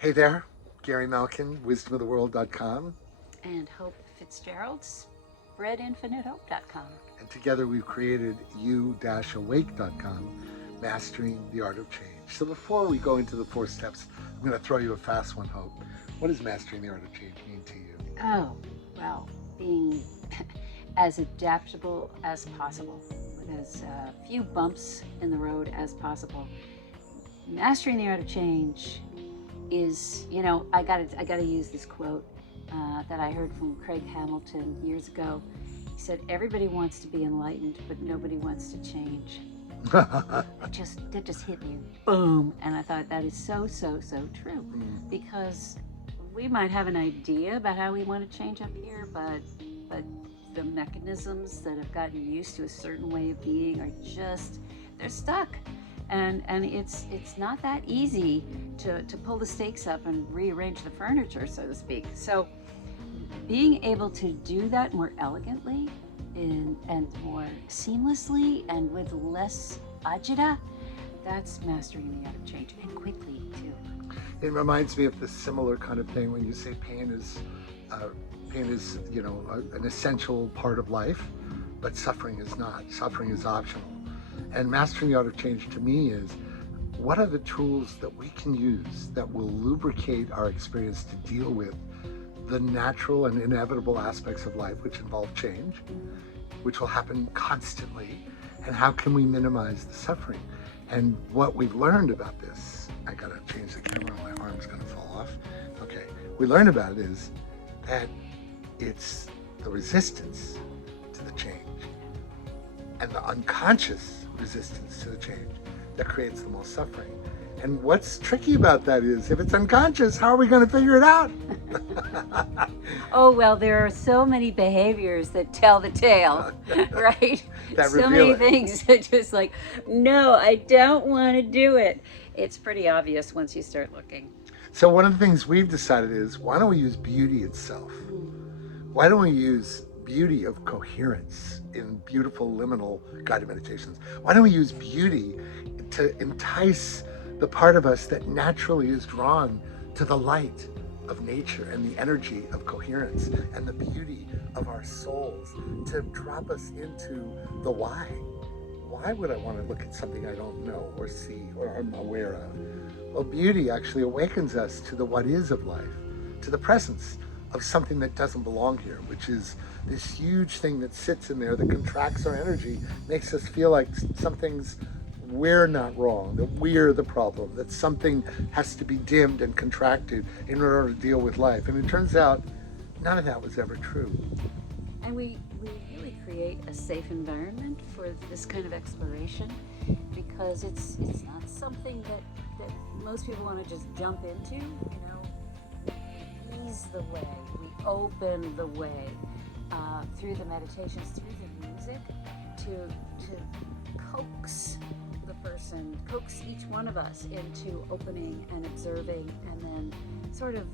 Hey there, Gary Malkin, wisdomoftheworld.com. And Hope Fitzgerald, spreadinfinitehope.com. And together we've created u-awake.com, mastering the art of change. So before we go into the 4 steps, I'm going to throw you a fast one, Hope. What does mastering the art of change mean to you? Oh, well, being as adaptable as possible, with as few bumps in the road as possible. Mastering the art of change is, I gotta use this quote that I heard from Craig Hamilton years ago. He said, "Everybody wants to be enlightened, but nobody wants to change." That just hit me, boom. And I thought that is so true, because we might have an idea about how we want to change up here, but the mechanisms that have gotten used to a certain way of being are just, they're stuck. And it's not that easy to pull the stakes up and rearrange the furniture, so to speak. So being able to do that more elegantly and more seamlessly and with less agita, that's mastering the art of change, and quickly too. It reminds me of this similar kind of thing when you say pain is an essential part of life, but suffering is not. Suffering is optional. And mastering the art of change to me is, what are the tools that we can use that will lubricate our experience to deal with the natural and inevitable aspects of life, which involve change, which will happen constantly, and how can we minimize the suffering? And what we've learned about this, I gotta change the camera, my arm's gonna fall off. Okay, we learned about it is that it's the resistance to the change and the unconscious resistance to the change that creates the most suffering. And what's tricky about that is, if it's unconscious, how are we going to figure it out? Oh, well, there are so many behaviors that tell the tale, right? That So reveal many it. things that just like, no, I don't want to do it. It's pretty obvious once you start looking. So one of the things we've decided is, why don't we use beauty itself? Why don't we use beauty of coherence in beautiful liminal guided meditations? Why don't we use beauty to entice the part of us that naturally is drawn to the light of nature and the energy of coherence and the beauty of our souls, to drop us into the why? Why would I want to look at something I don't know or see or I'm aware of? Well, beauty actually awakens us to the what is of life, to the presence of something that doesn't belong here, which is this huge thing that sits in there that contracts our energy, makes us feel like something's, we're not wrong, that we're the problem, that something has to be dimmed and contracted in order to deal with life. And it turns out none of that was ever true. And we really create a safe environment for this kind of exploration, because it's not something that most people want to just jump into, ease the way, we open the way through the meditations, through the music, to coax the person, coax each one of us into opening and observing, and then sort of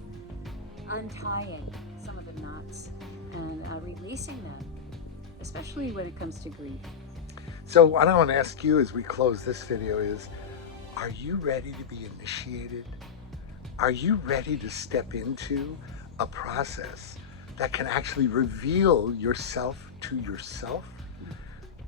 untying some of the knots and releasing them, especially when it comes to grief. So what I want to ask you as we close this video is, are you ready to be initiated? Are you ready to step into a process that can actually reveal yourself to yourself?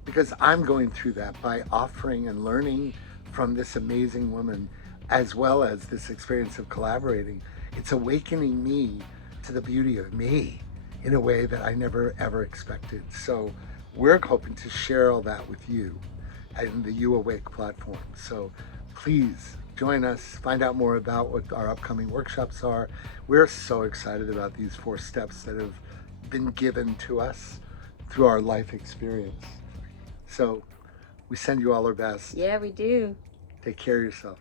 Because I'm going through that by offering and learning from this amazing woman, as well as this experience of collaborating. It's awakening me to the beauty of me in a way that I never ever expected. So we're hoping to share all that with you and the You Awake platform. So please join us, find out more about what our upcoming workshops are. We're so excited about these 4 steps that have been given to us through our life experience. So we send you all our best. Yeah, we do. Take care of yourself.